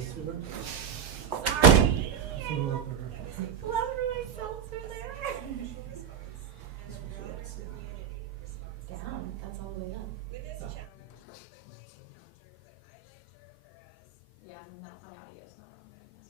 Sorry. Love for myself through there. Down. That's all the way up. Yeah, no, my audio's not on right now.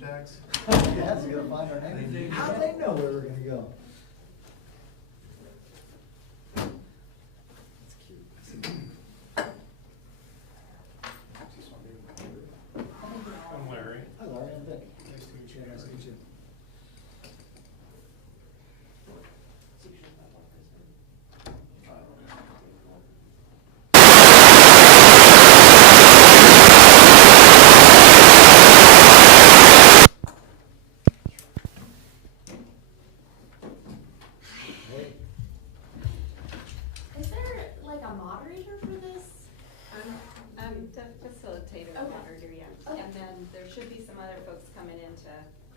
tags. Yeah, so you gotta find our name. How do they know where we're gonna go? That's cute. I'm Larry. Hi Larry, I'm Vic. Nice to meet you. Nice to meet you. Hey. Is there like a moderator for this? I'm the facilitator, Okay. moderator, yeah. Okay. And then there should be some other folks coming in to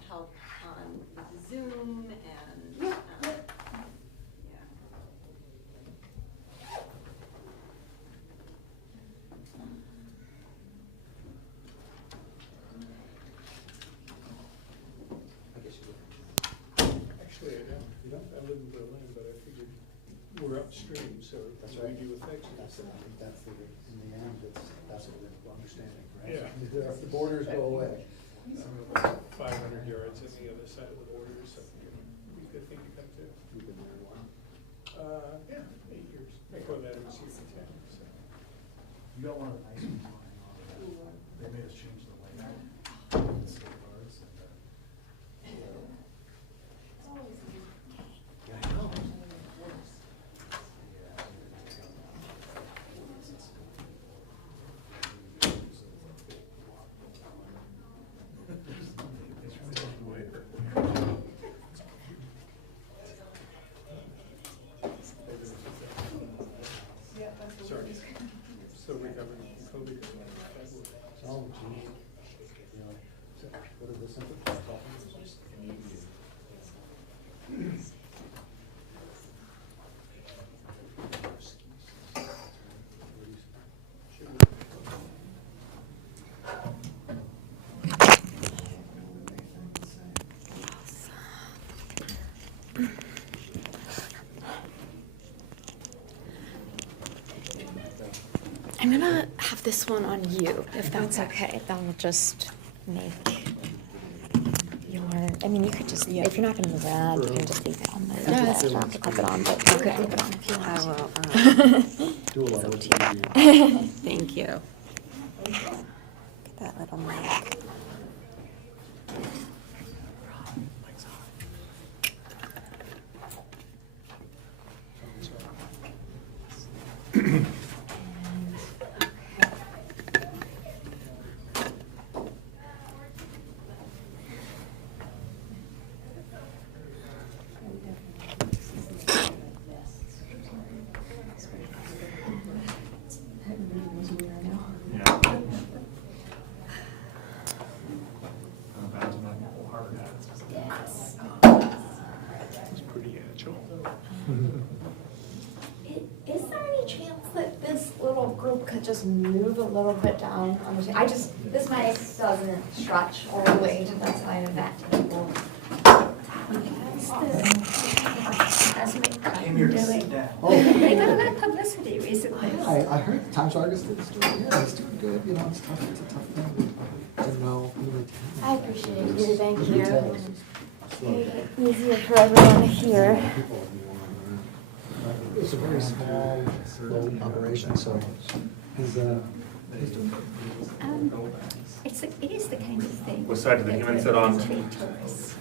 help on with Zoom and, Yeah, yeah. I guess you would. Actually, I don't. You don't? I live in Berlin, but I figured we're upstream, so That's we right. do affect you. That's, I think that's the, in the end, that's what we're understanding, right? Yeah. If the borders go away. 500 yards on the other side of the border or something. It'd be a good thing to come to. You've been there a while. Yeah, 8 years. Before that, it was here in 10, so. You got one of the nice ones lying on that. They made us change the layout. It's still ours and, It's always yeah, I know. Sorry. Still recovering from COVID. Oh, gee. You know, so what are the symptoms? I'm gonna have this one on you, if that's okay. That'll just make your, I mean, you could just, if you're not gonna move around, you can just leave it on there. No, You that's don't fine. have to clip it on, but you could leave it on if you want. I will, Do a lot of TV. thank you. Get that little mic. It's pretty agile. Is there any chance that this little group could just move a little bit down on the table? This mic doesn't stretch all the way to the side of that table. Came here to sit down. They got that publicity recently. I heard Times Argus did the story. Yeah, it's doing good. You know, it's tough. It's a tough thing. To know who to tell. I appreciate you, thank you. Tell us. Make it easier for everyone here. It's a very small, slow operation, so he's doing It is the kind of thing. What side do the humans sit on? Intrigue tourists.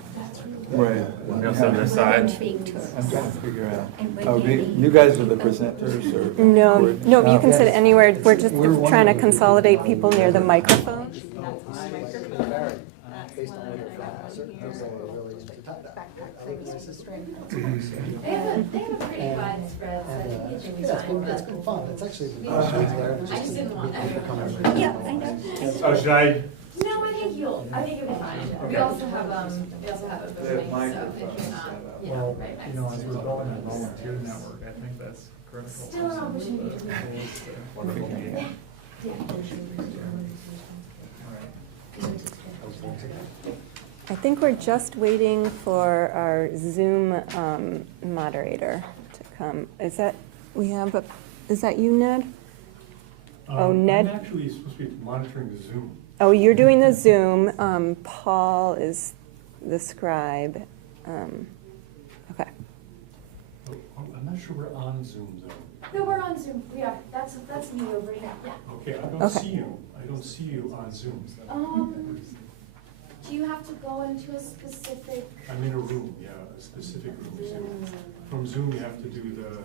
Right. They'll sit on this side. Intrigue tourists. I'm trying to figure out. And when Oh, they- you guys are the presenters or? No, no, you can sit Yes. anywhere. We're just We're one trying to of the- consolidate people near the microphone. Based on what you're from, certain things that are really interesting. Other places. They have a pretty widespread, so I think it should be Yeah, fine. it's been fun. It's actually been there. I just didn't want People come everyone. over. Yeah, I know. Oh, should I? No, I think you'll be fine. We also have a booking, so if you're not, Well, right next you know, as to we're it. building a volunteer network, I think that's critical. Still an opportunity to Wonderful. I think we're just waiting for our Zoom moderator to come. Is that you, Ned? Ned. I'm actually supposed to be monitoring the Zoom. Oh, you're doing the Zoom. Paul is the scribe. Okay. Oh, I'm not sure we're on Zoom though. No, we're on Zoom, we are, that's me over here, yeah. Okay, I don't Okay. see you. I don't see you on Zoom. Do you have to go into a specific? I'm in a room, yeah, a specific room. Zoom. From Zoom, you have to do the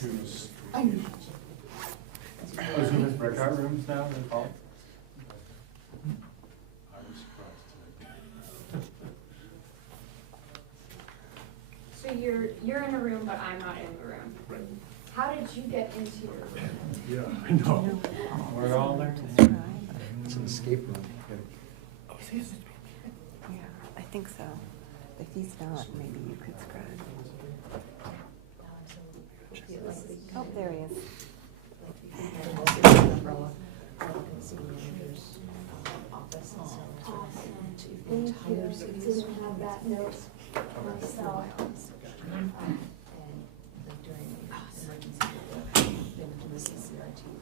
choose. Oh, Zoom has breakout rooms now, they're called? I was surprised today. So you're in a room, but I'm not in the room. Right. How did you get into your room? Yeah, I know. We're all there. It's an escape room. Yeah, I think so. If he's not, maybe you could scribe. Oh, there he is. Thank you. Didn't have that note myself.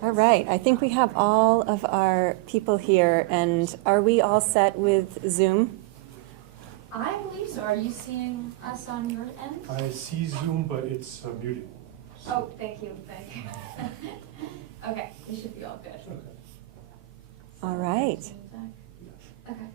All right, I think we have all of our people here, and are we all set with Zoom? I believe so. Are you seeing us on your end? I see Zoom, but it's muted. Oh, thank you. Okay, we should be all good. Okay. All right, Okay.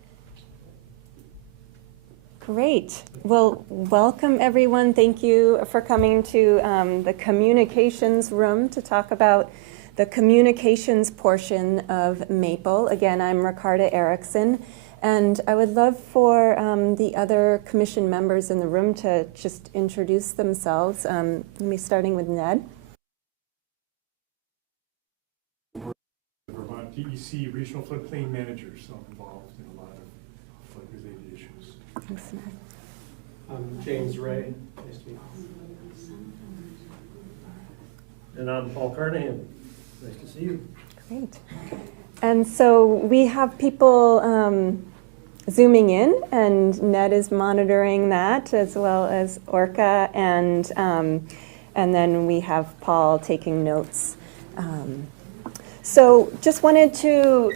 great. Well, welcome everyone. Thank you for coming to the communications room to talk about the communications portion of Maple. Again, I'm Ricarda Erickson, and I would love for the other commission members in the room to just introduce themselves. Maybe starting with Ned. Vermont DEC Regional Floodplain Manager, so I'm involved in a lot of flood-related issues. Thanks, Ned. I'm James Ray. Nice to meet you. And I'm Paul Carnahan. Nice to see you. Great. And so we have people zooming in, and Ned is monitoring that, as well as Orca, and then we have Paul taking notes. So just wanted to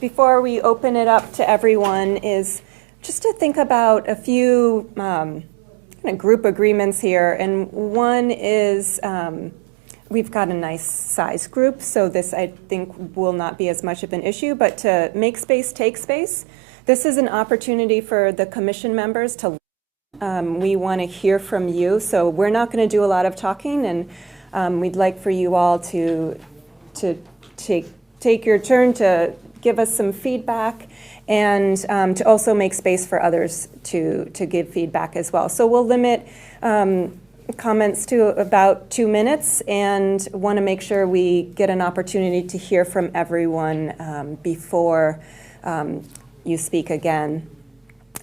before we open it up to everyone, is just to think about a few kind of group agreements here, and one is we've got a nice size group, so this I think will not be as much of an issue, but to make space, take space. This is an opportunity for the commission members to we want to hear from you, so we're not going to do a lot of talking, and we'd like for you all to take your turn to give us some feedback, and to also make space for others to give feedback as well. So we'll limit comments to about 2 minutes, and want to make sure we get an opportunity to hear from everyone before you speak again.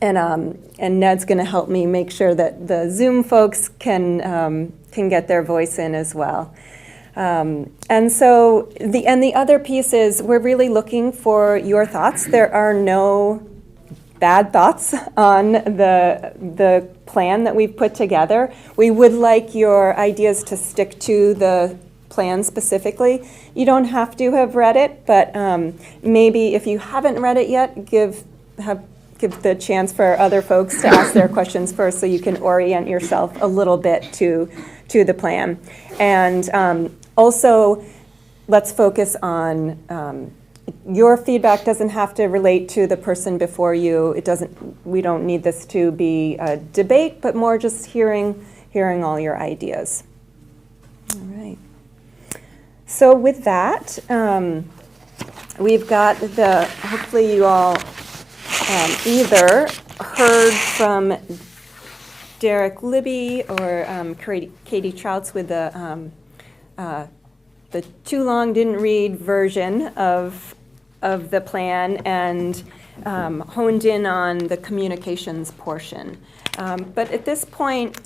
And Ned's going to help me make sure that the Zoom folks can get their voice in as well. And so the other piece is we're really looking for your thoughts. There are no bad thoughts on the plan that we've put together. We would like your ideas to stick to the plan specifically. You don't have to have read it, but maybe if you haven't read it yet, give the chance for other folks to ask their questions first, so you can orient yourself a little bit to the plan. And also, let's focus on your feedback doesn't have to relate to the person before you. We don't need this to be a debate, but more just hearing all your ideas. All right. So with that, we've got hopefully you all either heard from Derek Libby or Katie Trouts with the too long didn't read version of the plan, and honed in on the communications portion. But at this point,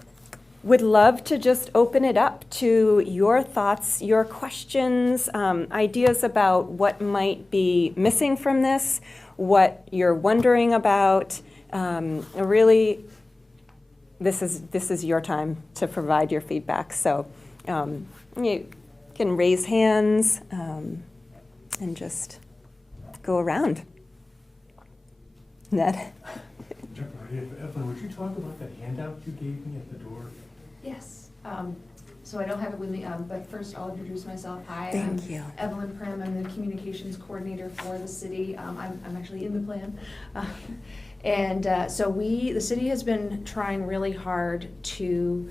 would love to just open it up to your thoughts, your questions, ideas about what might be missing from this, what you're wondering about. Really, this is your time to provide your feedback. So can raise hands and just go around. Ned? Evelyn, would you talk about that handout you gave me at the door? Yes, so I don't have it with me, but first I'll introduce myself. Hi, Thank you. Evelyn Prim, I'm the communications coordinator for the city. I'm actually in the plan. So the city has been trying really hard to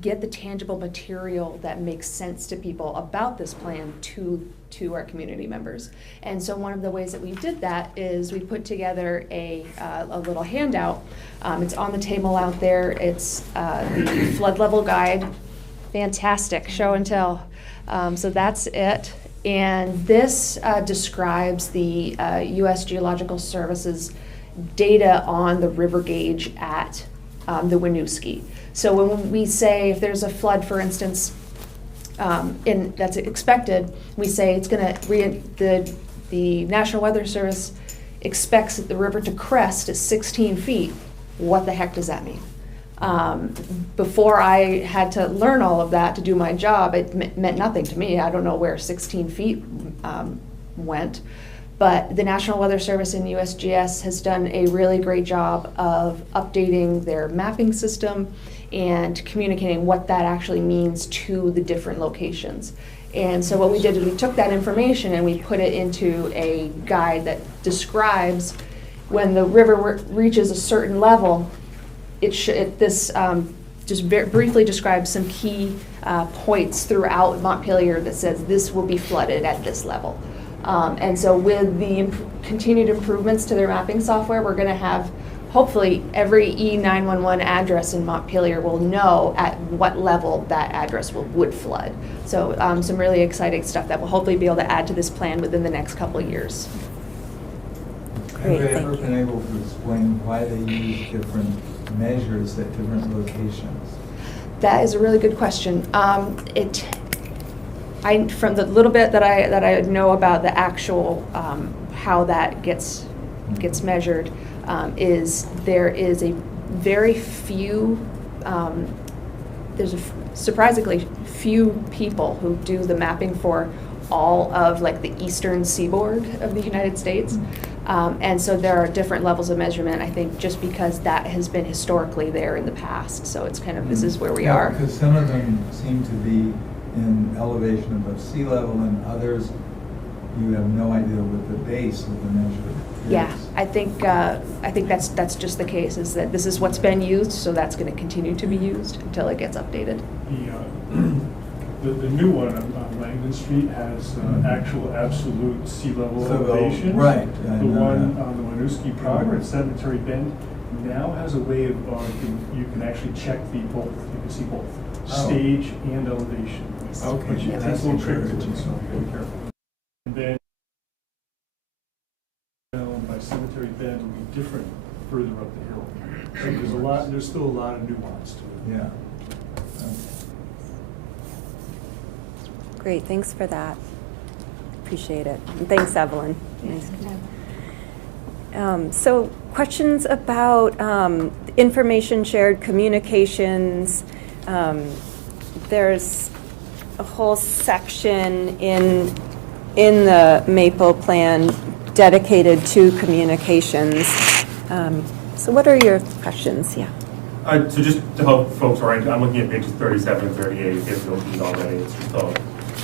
get the tangible material that makes sense to people about this plan to our community members. And so one of the ways that we did that is we put together a little handout. It's on the table out there. It's the flood level guide. Fantastic, show and tell. So that's it. And this describes the U.S. Geological Service's data on the river gauge at the Winooski. So when we say if there's a flood, for instance, that's expected, we say it's going to, the National Weather Service expects the river to crest at 16 feet. What the heck does that mean? Before I had to learn all of that to do my job, it meant nothing to me. I don't know where 16 feet went. But the National Weather Service and USGS has done a really great job of updating their mapping system and communicating what that actually means to the different locations. And so what we did is we took that information and we put it into a guide that describes when the river reaches a certain level, this just briefly describes some key points throughout Montpelier that says this will be flooded at this level. And so with the continued improvements to their mapping software, we're going to have, hopefully, every E911 address in Montpelier will know at what level that address would flood. So some really exciting stuff that we'll hopefully be able to add to this plan within the next couple of years. Great, Have they thank ever you. been able to explain why they use different measures at different locations? That is a really good question. From the little bit that I know about the actual how that gets measured, there is a very few. There's surprisingly few people who do the mapping for all of like the eastern seaboard of the United States. And so there are different levels of measurement, I think, just because that has been historically there in the past. So it's kind of, this is where we are. Because some of them seem to be in elevation above sea level, and others you have no idea what the base of the measure is. Yeah, I think that's just the case, is that this is what's been used, so that's going to continue to be used until it gets updated. The new one on Langdon Street has actual absolute sea level So, elevations. right, The I know one that. on the Winooski proper at Cemetery Bend now has a way of, you can actually check the both, you can see both, Oh. stage and elevation. Okay, Which that's that's a little tricky, encouraging. so you gotta be careful. And then, by Cemetery Bend will be different further up the hill. So there's still a lot of nuance to it. Yeah. Great, thanks for that. Appreciate it. And thanks, Evelyn. So questions about information shared, communications. There's a whole section in the Maple plan dedicated to communications. So what are your questions? Yeah. So just to help folks orient, I'm looking at pages 37 and 38, if you have those already. It's just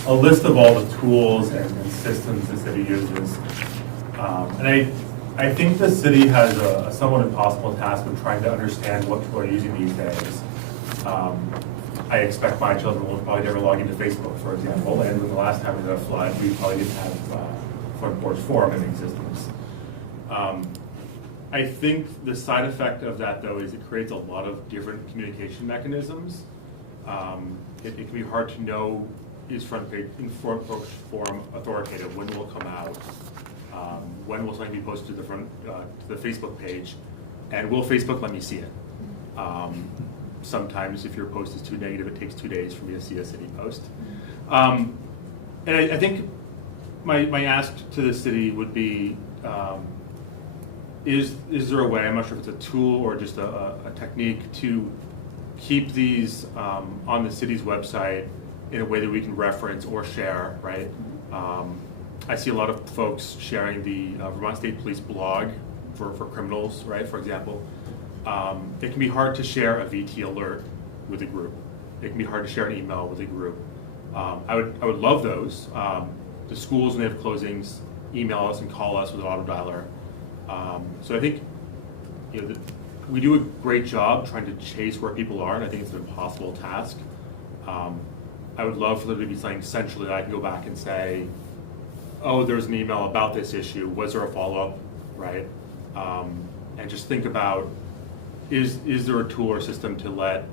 a list of all the tools and systems the city uses. And I think the city has a somewhat impossible task of trying to understand what people are using these days. I expect my children will probably never log into Facebook, for example, and when the last time we had a flood, we probably didn't have front porch forum in existence. I think the side effect of that, though, is it creates a lot of different communication mechanisms. It can be hard to know, is front porch forum authoritative? When will it come out? When will something be posted to the to the Facebook page? And will Facebook let me see it? Sometimes if your post is too negative, it takes 2 days for me to see a city post. And I think my ask to the city would be, is there a way, I'm not sure if it's a tool or just a technique, to keep these on the city's website in a way that we can reference or share, right? I see a lot of folks sharing the Vermont State Police blog for criminals, right, for example. It can be hard to share a VT alert with a group. It can be hard to share an email with a group. I would love those. The schools, when they have closings, email us and call us with an auto dialer. So I think we do a great job trying to chase where people are, and I think it's an impossible task. I would love for there to be something centrally that I can go back and say, oh, there's an email about this issue. Was there a follow-up, right? And just think about, is there a tool or system to let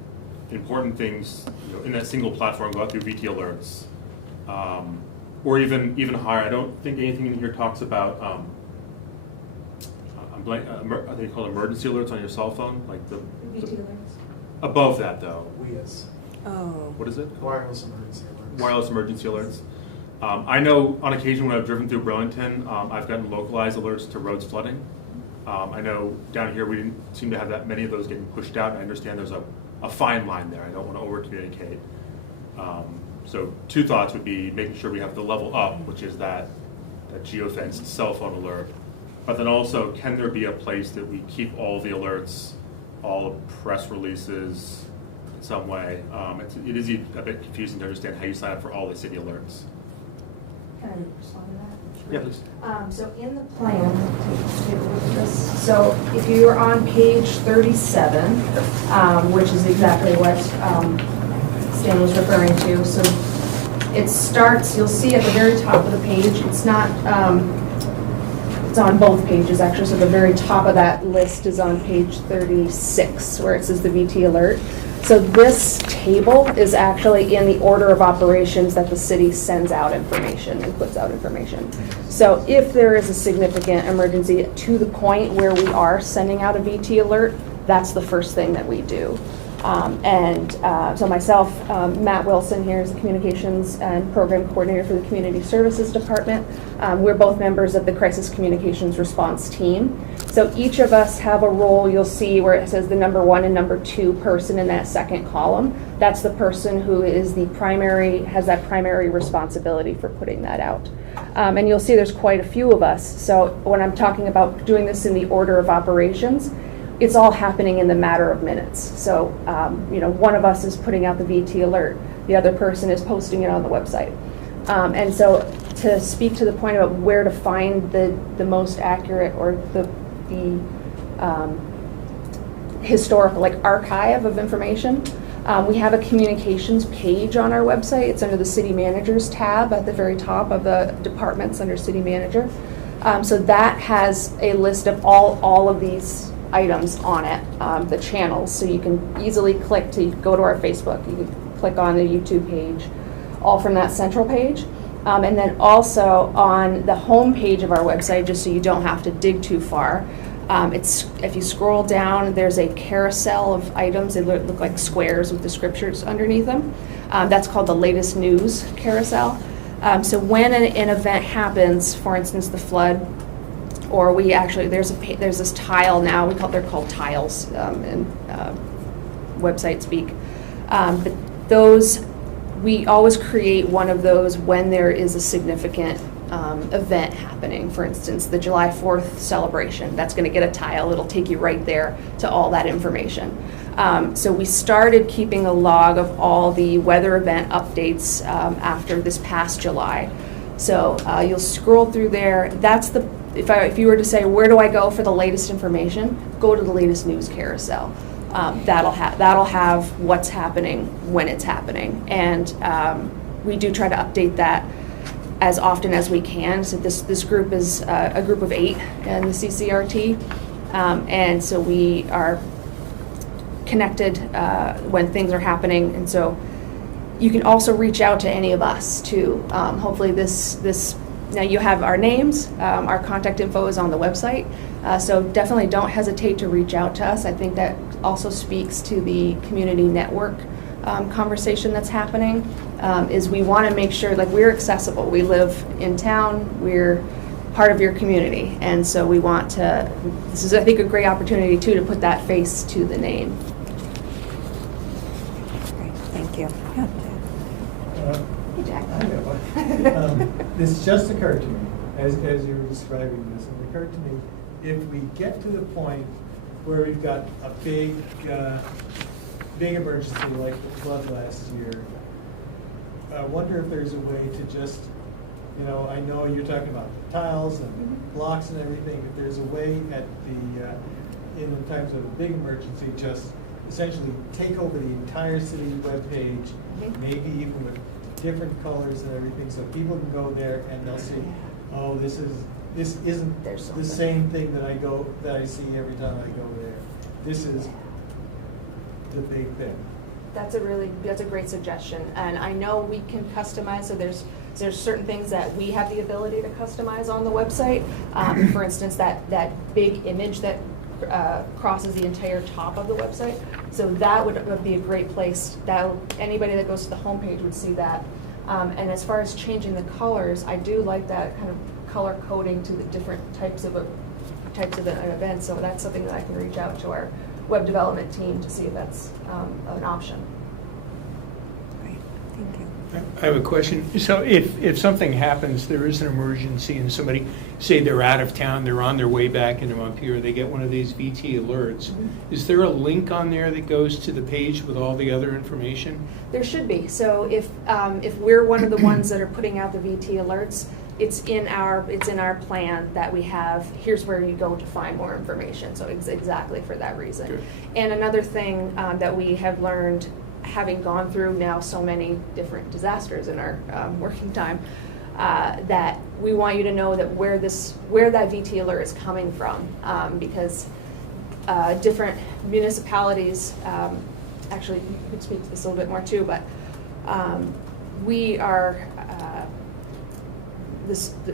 important things in that single platform go out through VT alerts? Or even higher, I don't think anything in here talks about, are they called emergency alerts on your cell phone? Like the VT alerts. Above that though. WIAs, Oh. What is it? wireless emergency alerts. Wireless emergency alerts. I know on occasion when I've driven through Burlington, I've gotten localized alerts to roads flooding. I know down here we didn't seem to have that many of those getting pushed out. I understand there's a fine line there. I don't want to over communicate. So two thoughts would be making sure we have the level up, which is that geofenced cell phone alert. But then also, can there be a place that we keep all the alerts, all press releases in some way? It is a bit confusing to understand how you sign up for all the city alerts. Can I respond to that? Yeah, please. So in the plan, take a look at this. So if you are on page 37, which is exactly what Stan was referring to, so it starts, you'll see at the very top of the page, it's not, it's on both pages actually, so the very top of that list is on page 36, where it says the VT alert. So this table is actually in the order of operations that the city sends out information and puts out information. So if there is a significant emergency to the point where we are sending out a VT alert, that's the first thing that we do. So myself, Matt Wilson here is the Communications and Program Coordinator for the Community Services Department. We're both members of the Crisis Communications Response Team. So each of us have a role. You'll see where it says the number 1 and number 2 person in that second column. That's the person who is has that primary responsibility for putting that out. And you'll see there's quite a few of us. So when I'm talking about doing this in the order of operations, it's all happening in the matter of minutes. So, one of us is putting out the VT alert. The other person is posting it on the website. And so to speak to the point about where to find the most accurate or the historical, archive of information, we have a communications page on our website. It's under the City Managers tab at the very top of the departments under City Manager. So that has a list of all of these items on it, the channels, so you can easily click to go to our Facebook, you can click on the YouTube page, all from that central page. And then also on the home page of our website, just so you don't have to dig too far, if you scroll down, there's a carousel of items. They look like squares with the scriptures underneath them. That's called the latest news carousel. So when an event happens, for instance, the flood, or there's this tile now, they're called tiles in website speak. But those, we always create one of those when there is a significant event happening. For instance, the July 4th celebration, that's gonna get a tile, it'll take you right there to all that information. So we started keeping a log of all the weather event updates after this past July. So you'll scroll through there. That's if you were to say, where do I go for the latest information? Go to the latest news carousel. That'll have what's happening when it's happening. And we do try to update that as often as we can. So this group is a group of 8 in the CCRT. And so we are connected when things are happening. And so you can also reach out to any of us too. Hopefully now you have our names, our contact info is on the website. So definitely don't hesitate to reach out to us. I think that also speaks to the community network conversation that's happening, is we want to make sure we're accessible. We live in town, we're part of your community. And so we want this is I think a great opportunity too to put that face to the name. Great, thank you. Yeah. This just occurred to me, as you were describing this, it occurred to me, if we get to the point where we've got a big emergency like the flood last year, I wonder if there's a way to just, I know you're talking about tiles and blocks and everything, if there's a way at in the times of a big emergency, just essentially take over the entire city webpage, maybe even with different colors and everything, so people can go there and they'll see, oh, this isn't the same thing that I see every time I go there. This is the big thing. That's a great suggestion, and I know we can customize, so there's certain things that we have the ability to customize on the website. For instance, that big image that crosses the entire top of the website. So that would be a great place. Anybody that goes to the homepage would see that. And as far as changing the colors, I do like that kind of color coding to the different types of an event. So that's something that I can reach out to our web development team to see if that's an option. Great, thank you. I have a question. So if something happens, there is an emergency, and somebody, say they're out of town, they're on their way back into Montpelier, they get one of these VT alerts. Is there a link on there that goes to the page with all the other information? There should be. So if we're one of the ones that are putting out the VT alerts, it's in our plan that we have. Here's where you go to find more information. So exactly for that reason. Good. And another thing that we have learned, having gone through now so many different disasters in our working time, that we want you to know that where that VT alert is coming from, because different municipalities, actually you could speak to this a little bit more too, but we are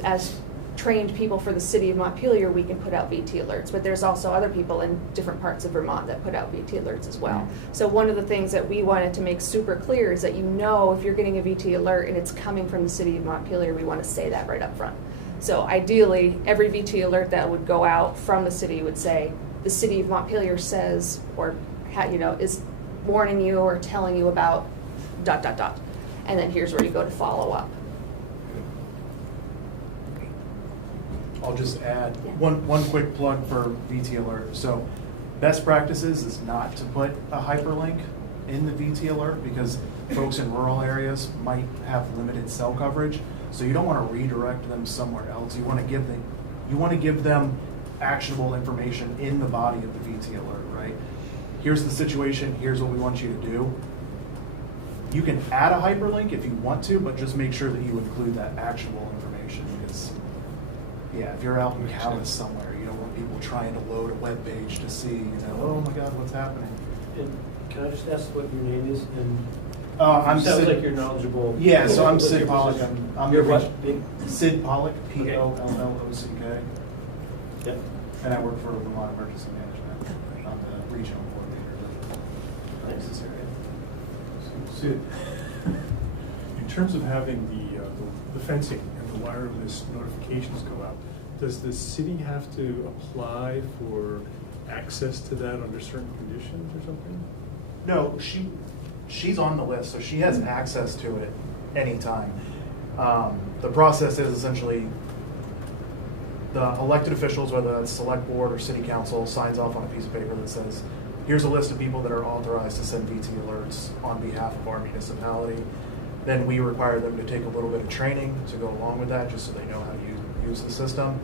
as trained people for the city of Montpelier, we can put out VT alerts, but there's also other people in different parts of Vermont that put out VT alerts as well. So one of the things that we wanted to make super clear is that if you're getting a VT alert and it's coming from the city of Montpelier, we want to say that right up front. So ideally, every VT alert that would go out from the city would say, the city of Montpelier says, or is warning you or telling you about ... And then here's where you go to follow up. I'll just add one quick plug for VT Alert. So best practices is not to put a hyperlink in the VT Alert because folks in rural areas might have limited cell coverage. So you don't want to redirect them somewhere else. You want to give them actionable information in the body of the VT Alert, right? Here's the situation, here's what we want you to do. You can add a hyperlink if you want to, but just make sure that you include that actionable information because if you're out in Calais somewhere, you don't want people trying to load a web page to see, oh my God, what's happening. And can I just ask what your name is? And I'm sounds Sid, like you're knowledgeable. Yeah, so I'm What's Sid your Pollock. position? I'm You're the what? Big? Sid Pollock, Pollock. Yep. And I work for Vermont Emergency Management. I'm the regional coordinator for this area. Sid, in terms of having the fencing and the wireless notifications go out, does the city have to apply for access to that under certain conditions or something? No, she's on the list, so she has access to it anytime. The process is essentially the elected officials, whether that's select board or city council, signs off on a piece of paper that says, here's a list of people that are authorized to send VT alerts on behalf of our municipality. Then we require them to take a little bit of training to go along with that, just so they know how to use the system.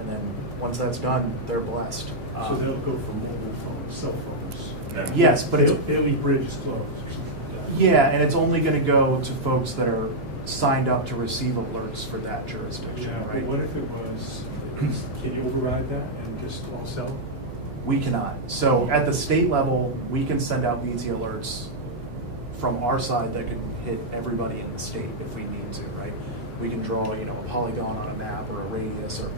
And then once that's done, they're blessed. So they'll go from mobile phones, cell phones? Yes, but Bailey Bridge is closed or something like that. Yeah, and it's only going to go to folks that are signed up to receive alerts for that jurisdiction, Yeah, right? but what if it was, can you override that and just all cell? We cannot. So at the state level, we can send out VT alerts from our side that can hit everybody in the state if we need to, right? We can draw, a polygon on a map or a radius, or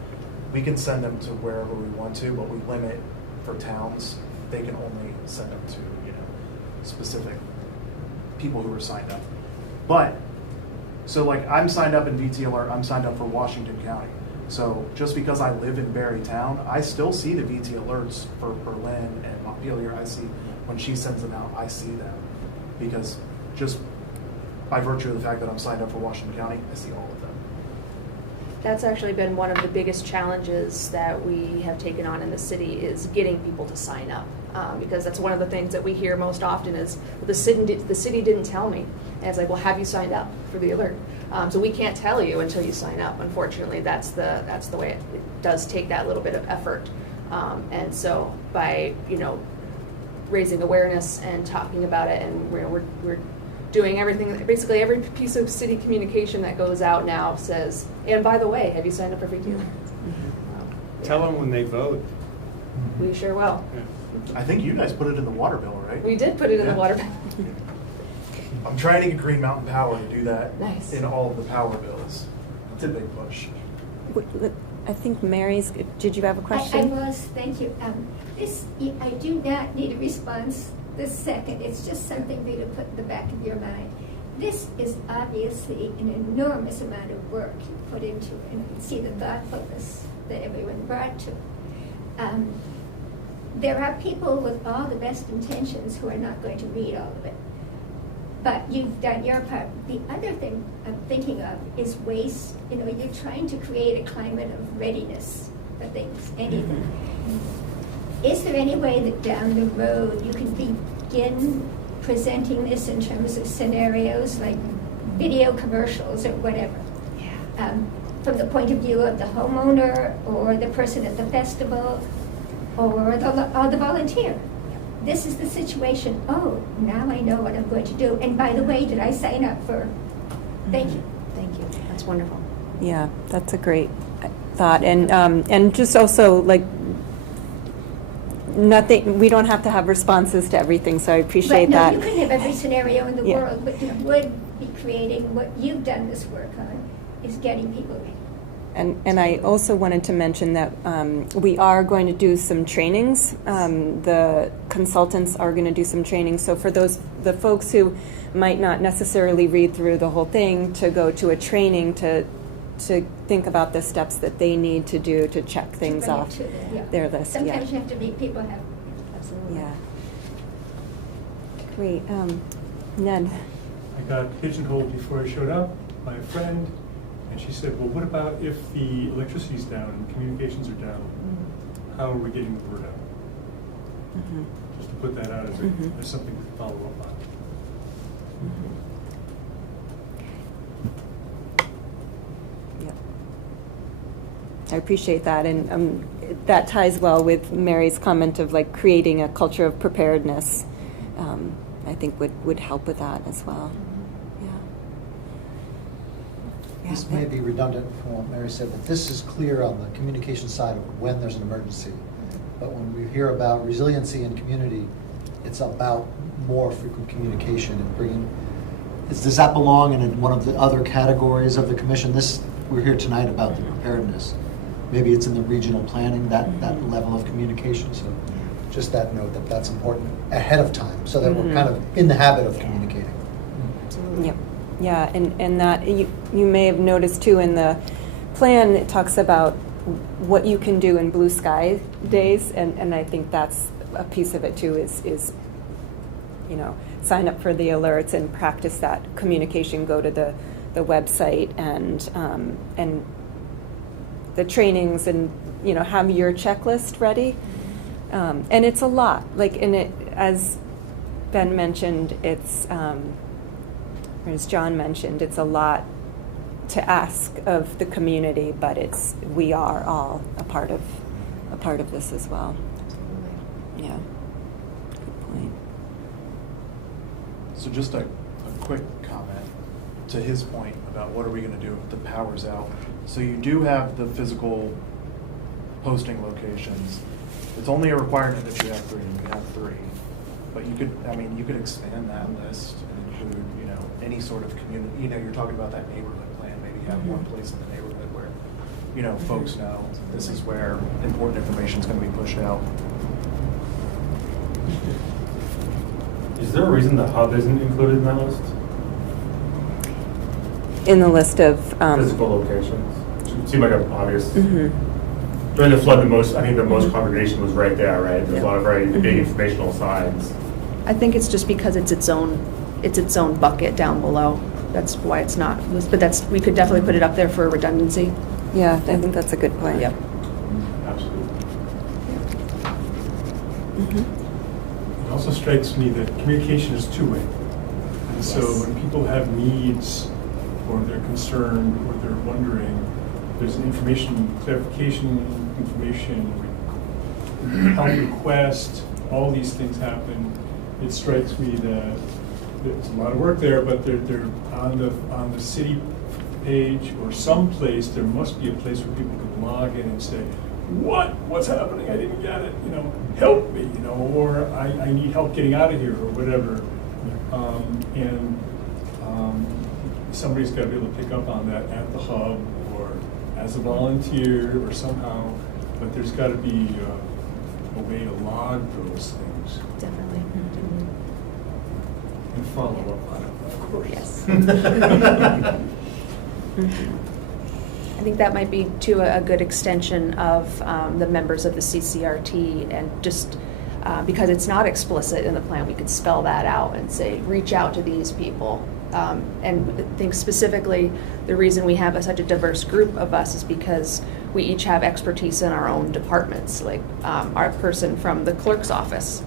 we can send them to wherever we want to, but we limit for towns. They can only send them to, specific people who are signed up. But, so like I'm signed up in VT Alert, I'm signed up for Washington County. So just because I live in Barry Town, I still see the VT alerts for Berlin and Montpelier. I see, when she sends them out, I see them. Because just by virtue of the fact that I'm signed up for Washington County, I see all of them. That's actually been one of the biggest challenges that we have taken on in the city is getting people to sign up. Because that's one of the things that we hear most often is, the city didn't tell me. And it's like, well, have you signed up for the alert? So we can't tell you until you sign up. Unfortunately, that's the way it does take that little bit of effort. And so by, raising awareness and talking about it, and we're doing everything, basically every piece of city communication that goes out now says, and by the way, have you signed up for VTL? Tell them when they vote. We sure will. I think you guys put it in the water bill, right? We did put it in the water bill. I'm trying to get Green Mountain Power to do that Nice. in all of the power bills. It's a big push. I think Mary's, did you have a question? I was, thank you. I do not need a response this second. It's just something for you to put in the back of your mind. This is obviously an enormous amount of work you put into it, and you can see the thoughtfulness that everyone brought to it. There are people with all the best intentions who are not going to read all of it. But you've done your part. The other thing I'm thinking of is waste. You're trying to create a climate of readiness for things, anything. Is there any way that down the road you can begin presenting this in terms of scenarios like video commercials or whatever? From the point of view of the homeowner or the person at the festival or the volunteer. This is the situation. Oh, now I know what I'm going to do. And by the way, did I sign up for? Thank you. Thank you. That's wonderful. Yeah, that's a great thought. And just also, nothing, we don't have to have responses to everything, so I appreciate that. You couldn't have every scenario in the Yeah. world, but you would be creating what you've done this work on, is getting people ready. And I also wanted to mention that we are going to do some trainings. The consultants are going to do some trainings. So for the folks who might not necessarily read through the whole thing, to go to a training to think about the steps that they need to do to check things To bring it off to them, yeah. their list. Sometimes you have to make people have. Absolutely. Yeah. Great. Ned. I got pigeonholed before I showed up by a friend, and she said, well, what about if the electricity's down and communications are down? How are we getting the word out? Mm-hmm. Just to put that out as something to follow up on. Yep. I appreciate that, and that ties well with Mary's comment of creating a culture of preparedness. I think would help with that as well. This may be redundant from what Mary said, but this is clear on the communication side of when there's an emergency. But when we hear about resiliency in community, it's about more frequent communication and bringing. Does that belong in one of the other categories of the commission? We're here tonight about the preparedness. Maybe it's in the regional planning, that level of communication. So just that note that's important ahead of time, so that we're kind of in the habit of communicating. Absolutely. Yep. Yeah, and that you may have noticed too in the plan, it talks about what you can do in blue sky days, and I think that's a piece of it too, is sign up for the alerts and practice that communication, go to the website and the trainings, and have your checklist ready. And it's a lot, as Ben mentioned, it's as John mentioned, it's a lot to ask of the community, but we are all a part of this as well. Absolutely. Yeah. Good point. So just a quick comment to his point about what are we going to do if the power's out. So you do have the physical posting locations. It's only a requirement that you have 3. You can have 3, but you could expand that list and include any sort of community. You're talking about that neighborhood plan. Maybe have one place in the neighborhood where folks know this is where important information is going to be pushed out. Is there a reason the hub isn't included in that list? In the list of Physical locations. It seemed like an obvious. During the flood, I think the most congregation was right there, right? There's a lot of very big informational signs. I think it's just because it's its own bucket down below. that's why it's not, but we could definitely put it up there for redundancy. Yeah, I think that's a good point. Yep. Absolutely. Mhm. It also strikes me that communication is two-way. And so Yes. when people have needs, or they're concerned, or they're wondering, there's an information clarification, information help request, all these things happen. It strikes me that there's a lot of work there, but they're on the city page or someplace, there must be a place where people can log in and say, what's happening? I didn't get it, help me, or I need help getting out of here, or whatever. Somebody's got to be able to pick up on that at the hub, or as a volunteer, or somehow, but there's got to be a way to log those things Definitely. and follow up on it, of course. Yes. I think that might be to a good extension of the members of the CCRT, and just because it's not explicit in the plan, we could spell that out and say, reach out to these people. And I think specifically, the reason we have such a diverse group of us is because we each have expertise in our own departments. Like our person from the clerk's office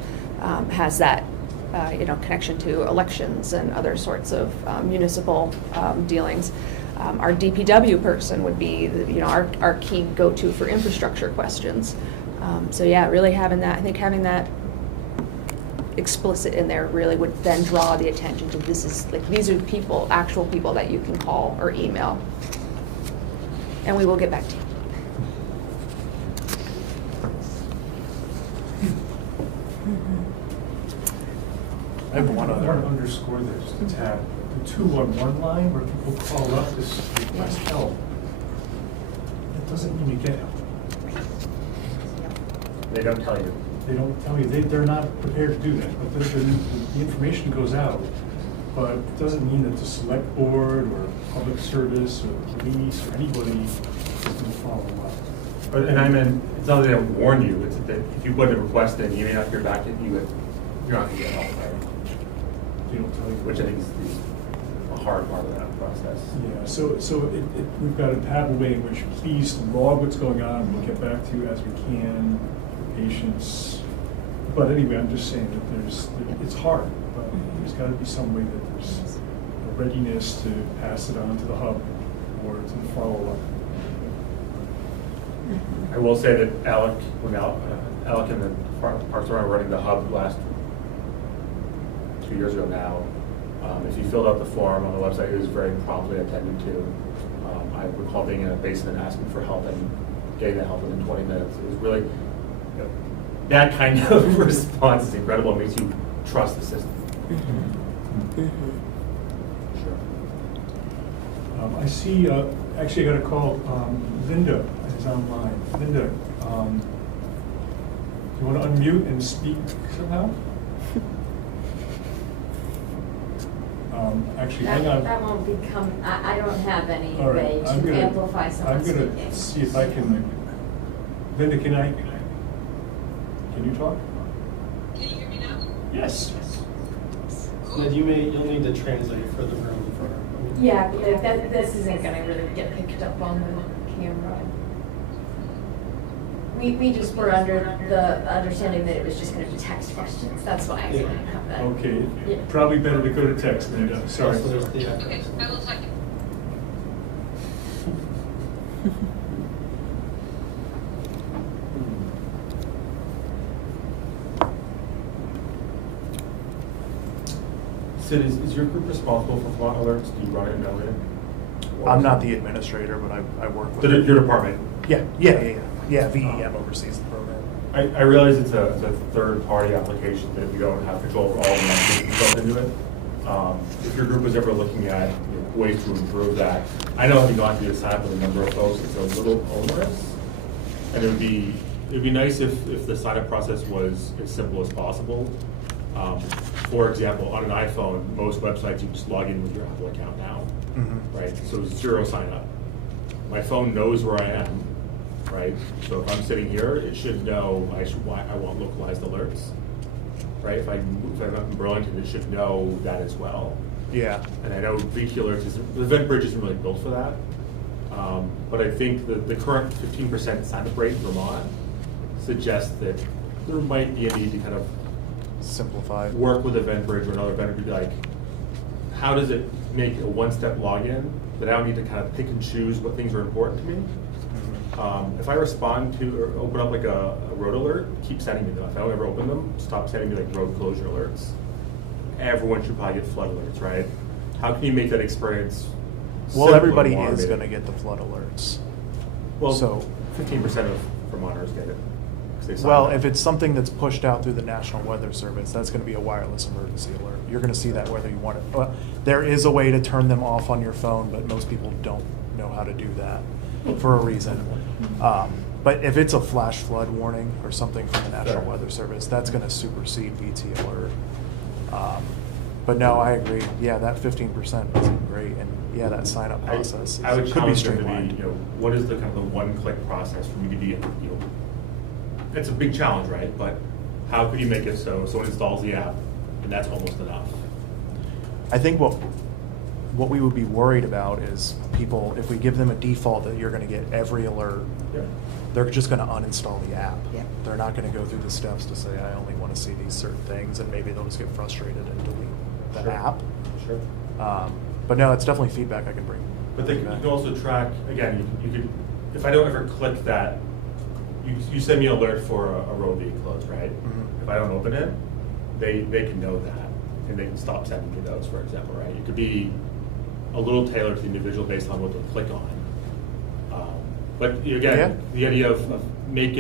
has that connection to elections and other sorts of municipal dealings. Our DPW person would be our key go-to for infrastructure questions. So yeah, really having that explicit in there really would then draw the attention to these are people, actual people that you can call or email. And we will get back to you. I have one I want to other. underscore this, the tab, the 211 line where people call up to request help. It doesn't mean you get help. They don't tell you. They don't tell you, they're not prepared to do that, but the information goes out, but it doesn't mean that the select board or public service or police or anybody is going to follow up. It's not that they don't warn you, it's that if you put a request in, you may not hear back, you're not going to get help, right? They don't tell you. Which I think is a hard part of that process. Yeah, so we've got to have a way in which please log what's going on, we'll get back to you as we can, patience. But anyway, I'm just saying that it's hard, but there's got to be some way that there's a readiness to pass it on to the hub or to follow up. I will say that Alec and the Parks and Rec were running the hub last 2 years ago now. If you filled out the form on the website, it was very promptly attended to. I recall being in a basement asking for help and getting that help within 20 minutes. It was really, that kind of response is incredible. It makes you trust the system. Sure. I see, actually I got a call, Linda is online. Linda, do you want to unmute and speak somehow? Actually, hang on. That won't become, I don't have any All right, way I'm to gonna- amplify someone speaking. I'm going to see if I can, Linda, can you talk? Can you hear me now? Yes. You'll need to translate for the room for. Yeah, but this isn't gonna really get picked up on the camera. We just were under the understanding that it was just gonna be text questions, that's why I didn't have that. Okay, Yeah. probably better to go to text, Linda, sorry. Also, there's the Okay, I will talk. Sid, is your group responsible for flood alerts? Do you run it and know it? I'm not the administrator, but I work with. Your department? Yeah, VEM oversees the program. I realize it's a third-party application that we don't have control over all the metrics built into it. If your group is ever looking at ways to improve that, I know having gone through the sign up with a number of folks, it's a little onerous. And it would be nice if the sign-up process was as simple as possible. For example, on an iPhone, most websites, you just log in with your Apple account now, right? So 0 sign-up. My phone knows where I am, right? So if I'm sitting here, it should know I want localized alerts, right? If I'm up in Burlington, it should know that as well. Yeah. And I know VT alerts the event bridge isn't really built for that. But I think the current 15% sign-up rate in Vermont suggests that there might be a need to kind of Simplify. work with EventBridge or another vendor to be like, how does it make a one-step login that I don't need to kind of pick and choose what things are important to me? If I respond to or open up like a road alert, keep sending me them. If I don't ever open them, stop sending me like road closure alerts. Everyone should probably get flood alerts, right? How can you make that experience Well, simple everybody and is automated? going to get the flood alerts. Well, So- 15% of Vermonters get it. 'cause they sign Well, up. if it's something that's pushed out through the National Weather Service, that's going to be a wireless emergency alert. You're going to see that whether you want it. Well, there is a way to turn them off on your phone, but most people don't know how to do that for a reason. But if it's a flash flood warning or something from the National Sure. Weather Service, that's going to supersede VT alert. But no, I agree. Yeah, that 15% is great, and yeah, that sign-up process I would could be challenge them to streamlined. be, what is the kind of the one-click process for me to be, it's a big challenge, right? But how could you make it so someone installs the app and that's almost enough? I think what we would be worried about is people, if we give them a default that you're going to get every alert, Yeah. they're just going to uninstall the app. Yeah. They're not going to go through the steps to say, I only want to see these certain things, and maybe they'll just get frustrated and delete the Sure. app. Sure. But no, it's definitely feedback I can bring. But you can also track, again, you could, if I don't ever click that, you send me an alert for a road being closed, right? Mhm. If I don't open it, they can know that, and they can stop sending me those, for example, right? It could be a little tailored to the individual based on what they'll click on. But again, Yeah. the idea of make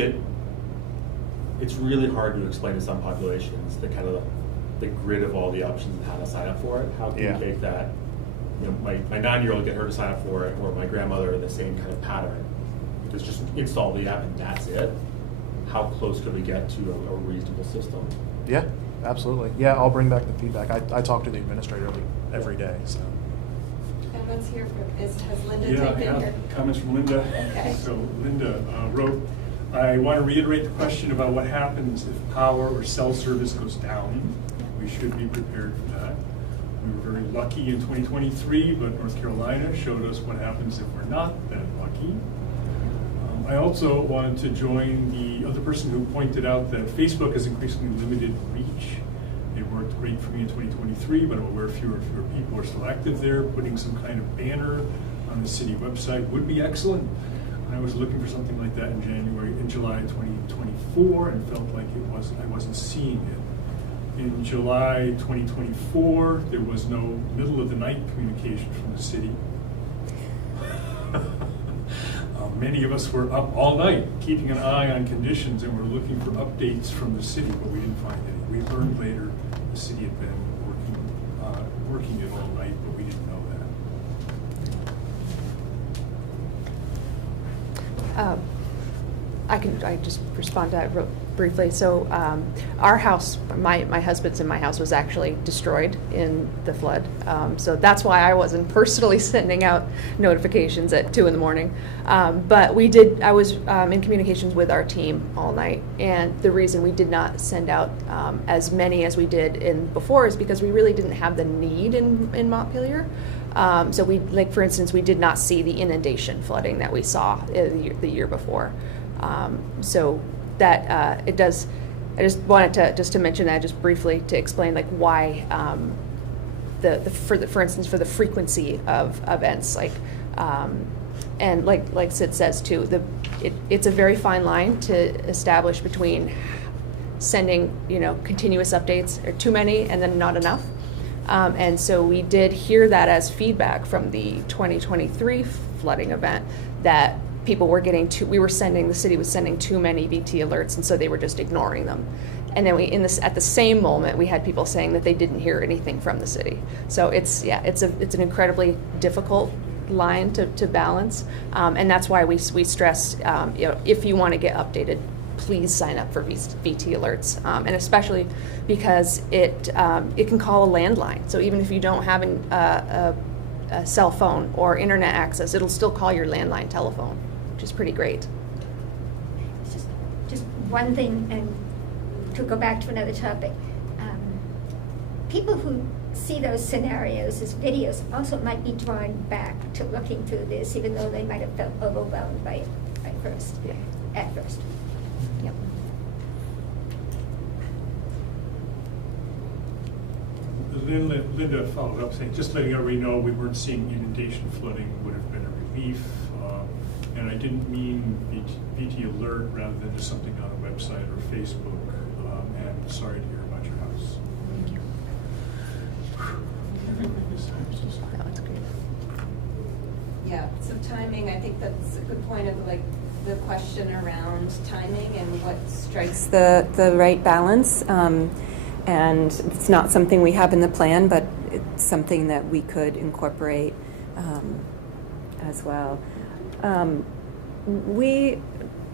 it's really hard to explain to some populations the kind of the grid of all the options and how to sign up for it. How can Yeah. you take that, my 9-year-old, get her to sign up for it, or my grandmother in the same kind of pattern? Just install the app and that's it. How close could we get to a reasonable system? Yeah, absolutely. Yeah, I'll bring back the feedback. I talk to the administrator every day, so. And let's hear has Linda Yeah, I taken your? have comments from Linda. Okay. So Linda wrote, I want to reiterate the question about what happens if power or cell service goes down. We should be prepared for that. We were very lucky in 2023, but North Carolina showed us what happens if we're not that lucky. I also wanted to join the other person who pointed out that Facebook has increasingly limited reach. It worked great for me in 2023, but I'm aware fewer and fewer people are still active there. Putting some kind of banner on the city website would be excellent. I was looking for something like that in July 2024, and felt like I wasn't seeing it. In July 2024, there was no middle of the night communication from the city. Many of us were up all night, keeping an eye on conditions, and were looking for updates from the city, but we didn't find any. We learned later the city had been working it all night, but we didn't know that. I just respond to that real briefly. So our house, my husband's and my house was actually destroyed in the flood. So that's why I wasn't personally sending out notifications at 2 a.m. But I was in communications with our team all night. And the reason we did not send out as many as we did before is because we really didn't have the need in Montpelier. So for instance, we did not see the inundation flooding that we saw the year before. So that it does. I just wanted to mention that just briefly to explain like why for instance for the frequency of events and like Sid says too, it's a very fine line to establish between sending continuous updates or too many and then not enough. And so we did hear that as feedback from the 2023 flooding event that people were the city was sending too many VT alerts, and so they were just ignoring them. And then at the same moment, we had people saying that they didn't hear anything from the city. So it's an incredibly difficult line to balance, and that's why we stress if you want to get updated, please sign up for VT alerts, and especially because it can call a landline. So even if you don't have a cell phone or internet access, it'll still call your landline telephone, which is pretty great. Just one thing, and to go back to another topic, people who see those scenarios as videos also might be drawn back to looking through this, even though they might have felt overwhelmed by it at first. Yep. Linda followed up saying, just letting everybody know we weren't seeing inundation flooding would have been a relief. And I didn't mean VT alert rather than just something on a website or Facebook. And sorry to hear about your house. Thank you. That was great. Yeah, so timing, I think that's a good point of like the question around timing and what strikes The right balance. And it's not something we have in the plan, but it's something that we could incorporate as well. We,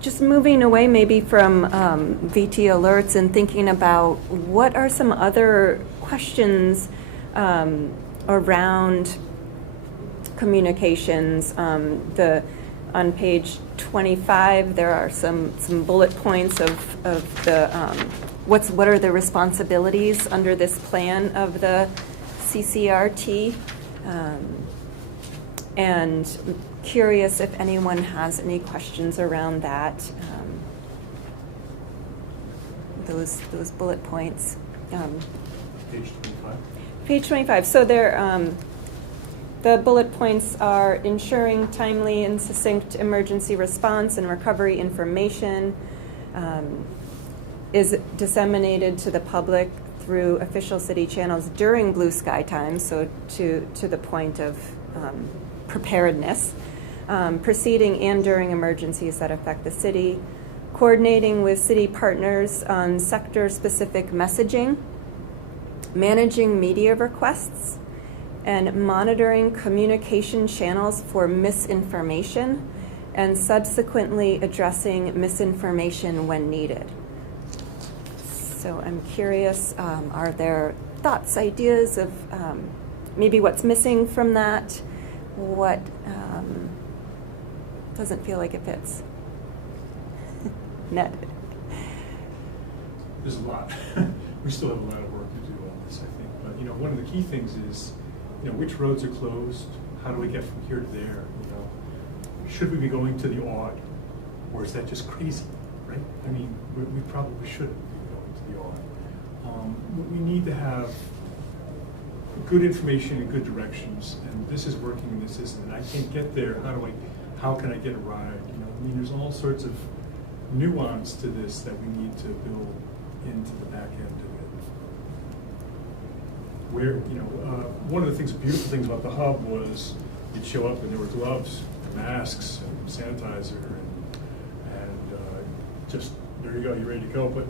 just moving away maybe from VT alerts and thinking about what are some other questions around communications. On page 25, there are some bullet points of the what are the responsibilities under this plan of the CCRT, and curious if anyone has any questions around that. Those bullet points. Page 25. Page 25. So there. The bullet points are ensuring timely and succinct emergency response and recovery information is disseminated to the public through official city channels during blue sky times, so to the point of preparedness, preceding and during emergencies that affect the city, coordinating with city partners on sector-specific messaging, managing media requests, and monitoring communication channels for misinformation, and subsequently addressing misinformation when needed. So I'm curious, are there thoughts, ideas of maybe what's missing from that? What doesn't feel like it fits? Ned? There's a lot. We still have a lot of work to do on this, I think. But, you know, one of the key things is, you know, which roads are closed? How do we get from here to there? You know, should we be going to the odd, or is that just crazy, right? I mean, we probably shouldn't be going to the odd. We need to have good information and good directions, and this is working and this isn't. And I can't get there. How can I get a ride? You know, I mean, there's all sorts of nuance to this that we need to build into the back end of it. Where, you know, one of the beautiful things about the hub was you'd show up and there were gloves, and masks, and sanitizer, and just there you go, you're ready to go. But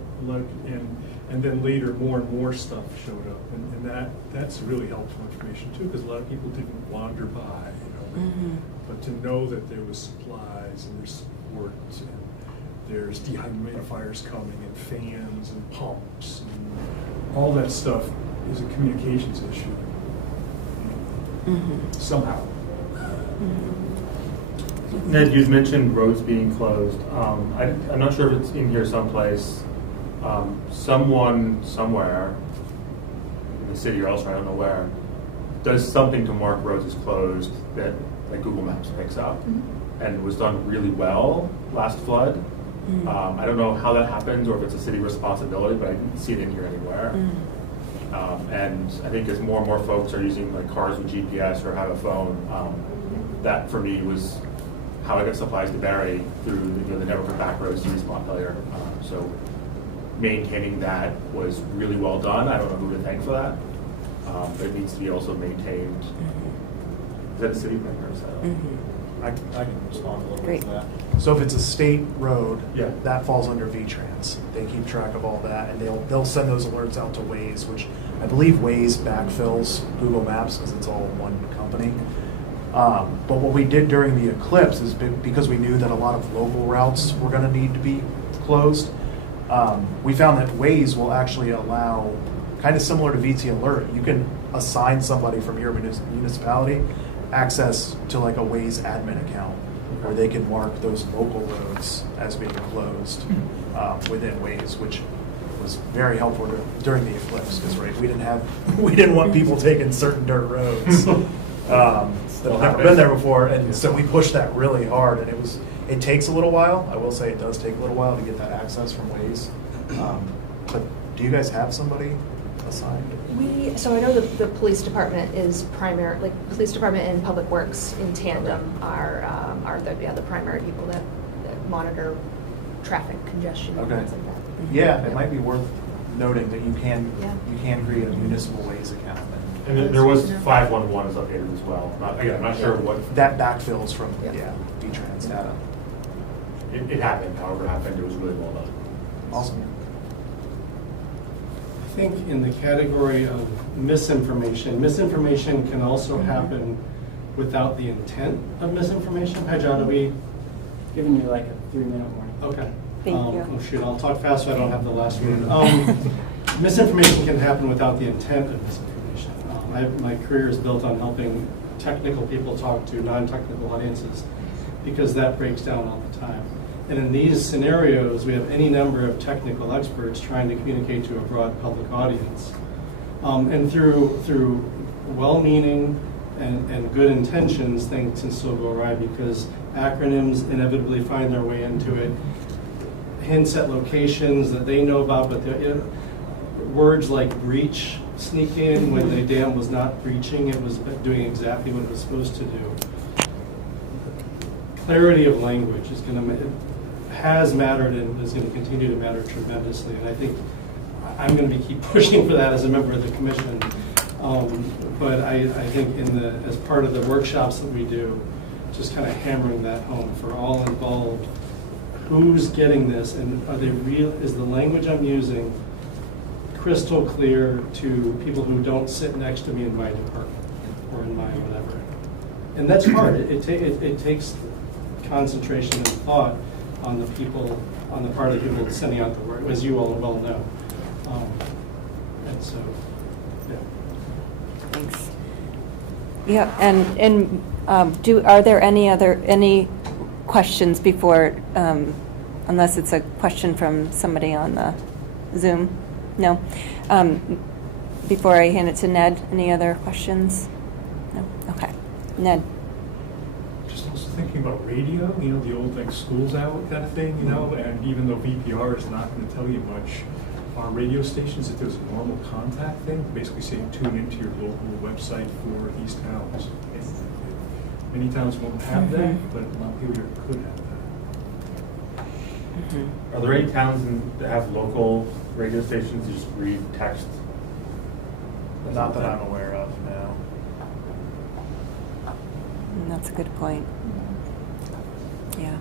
and then later more and more stuff showed up, and that's really helpful information too, because a lot of people didn't wander by, you know. Mm-hmm. But to know that there was supplies and there's support and there's dehumidifiers coming and fans and pumps and all that stuff is a communications issue. Mm-hmm. Somehow. Mm-hmm. Ned, you'd mentioned roads being closed. I'm not sure if it's in here someplace. Someone somewhere in the city or elsewhere, I don't know where, does something to mark roads as closed that like Google Maps picks up, and was done really well last flood. I don't know how that happens or if it's a city responsibility, but I didn't see it in here anywhere. And I think as more and more folks are using like cars with GPS or have a phone, that for me was how I got supplies to Barry through the network of back roads to East Montpelier. So maintaining that was really well done. I don't know who to thank for that, but it needs to be also maintained. Is that the city members? I can respond a little Great. bit to that. So if it's a state road, Yeah. that falls under VTrans. They keep track of all that, and they'll send those alerts out to Waze, which I believe Waze backfills Google Maps because it's all one company. But what we did during the eclipse is because we knew that a lot of local routes were going to need to be closed, we found that Waze will actually allow, kind of similar to VT Alert, you can assign somebody from your municipality access to like a Waze admin account where they can mark those local roads as being closed within Waze, which was very helpful during the eclipse, because, right, we didn't want people taking certain dirt roads that have never been there before, and so we pushed that really hard, and it takes a little while. I will say it does take a little while to get that access from Waze. But do you guys have somebody assigned? So I know the police department is police department and public works in tandem are the primary people that monitor traffic congestion and Okay. things like that. Yeah, it might be worth noting that you can create a municipal Waze account. And then there was 511 is updated as well. I'm not sure what. That backfills from, Yeah. V-Trans data. It happened, however it happened, it was really well done. Awesome. I think in the category of misinformation can also happen without the intent of misinformation. Hi, John, are we? Giving you like a 3-minute warning. Okay. Thank you. Oh, shoot, I'll talk fast so I don't have the last word. Misinformation can happen without the intent of misinformation. My career is built on helping technical people talk to non-technical audiences, because that breaks down all the time. And in these scenarios, we have any number of technical experts trying to communicate to a broad public audience. And through well-meaning and good intentions, things can still go awry, because acronyms inevitably find their way into it. Hints at locations that they know about, but words like breach sneak in when the dam was not breaching, it was doing exactly what it was supposed to do. Clarity of language has mattered and is going to continue to matter tremendously, and I think I'm going to keep pushing for that as a member of the commission. But I think as part of the workshops that we do, just kind of hammering that home for all involved. Who's getting this, and is the language I'm using crystal clear to people who don't sit next to me in my department or in my whatever? And that's hard. It takes concentration and thought on the part of the people sending out the word, as you all well know. And so, yeah. Thanks. Yeah, and are there any questions before, unless it's a question from somebody on the Zoom? No. Before I hand it to Ned, any other questions? No? Okay. Ned. Just also thinking about radio, the old like school's out kind of thing, and even though VPR is not going to tell you much, our radio stations, if there's a normal contact thing, basically saying tune into your local website for these towns. Many towns won't have that, but a lot of people here could have that. Are there any towns that have local radio stations that just read text? Not that I'm aware of, no. That's a good point. Yeah.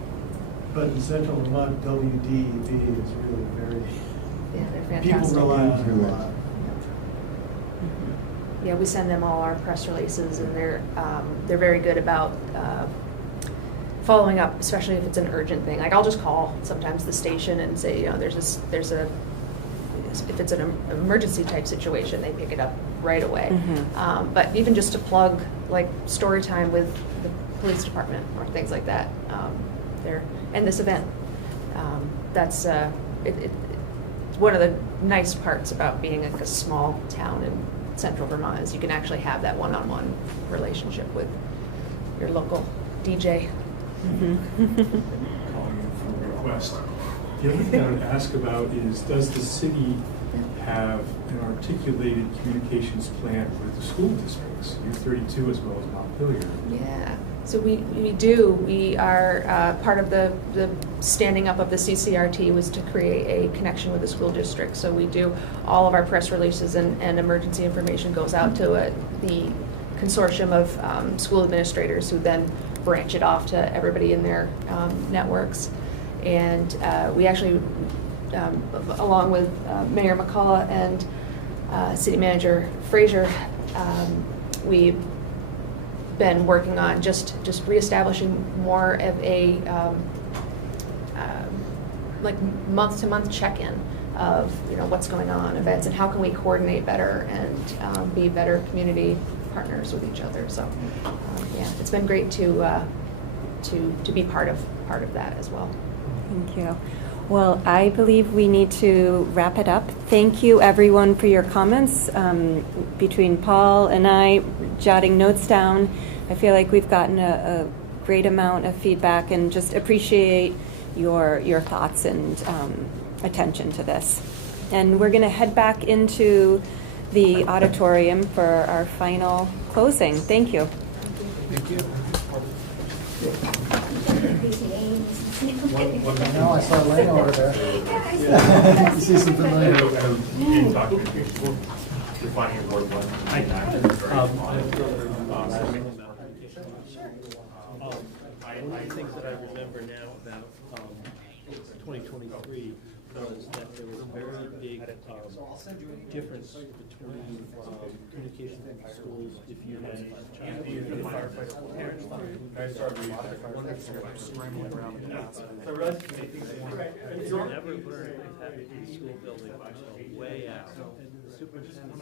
But in Central Vermont, WDEV is really very, Yeah, they're people fantastic. rely on it a lot. Yeah, we send them all our press releases, and they're very good about following up, especially if it's an urgent thing. Like, I'll just call sometimes the station and say, if it's an emergency type situation, they pick it up right away. Mm-hmm. But even just to plug like story time with the police department or things like that, and this event, that's it's one of the nice parts about being like a small town in Central Vermont is you can actually have that one-on-one relationship with your local DJ. Calling in for a request. The other thing I would ask about is, does the city have an articulated communications plan with the school districts, U32 as well as Montpelier? Yeah, so we do. We are, part of the standing up of the CCRT was to create a connection with the school district. So we do, all of our press releases and emergency information goes out to the consortium of school administrators who then branch it off to everybody in their networks. And we actually, along with Mayor McCullough and City Manager Frazier, we've been working on just reestablishing more of a like month-to-month check-in of what's going on, events, and how can we coordinate better and be better community partners with each other. So yeah, it's been great to be part of that as well. Thank you. Well, I believe we need to wrap it up. Thank you, everyone, for your comments. Between Paul and I jotting notes down, I feel like we've gotten a great amount of feedback, and just appreciate your thoughts and attention to this. And we're going to head back into the auditorium for our final closing. Thank you. Thank you. These names. No, I saw Lane over there. You see some familiar. In talking to people, defining your board plan. Things that I remember now about 2023 was that there was a very big difference between communication from schools if you had a child. So I realized things you'll never learn if having a school building way out. And the superintendent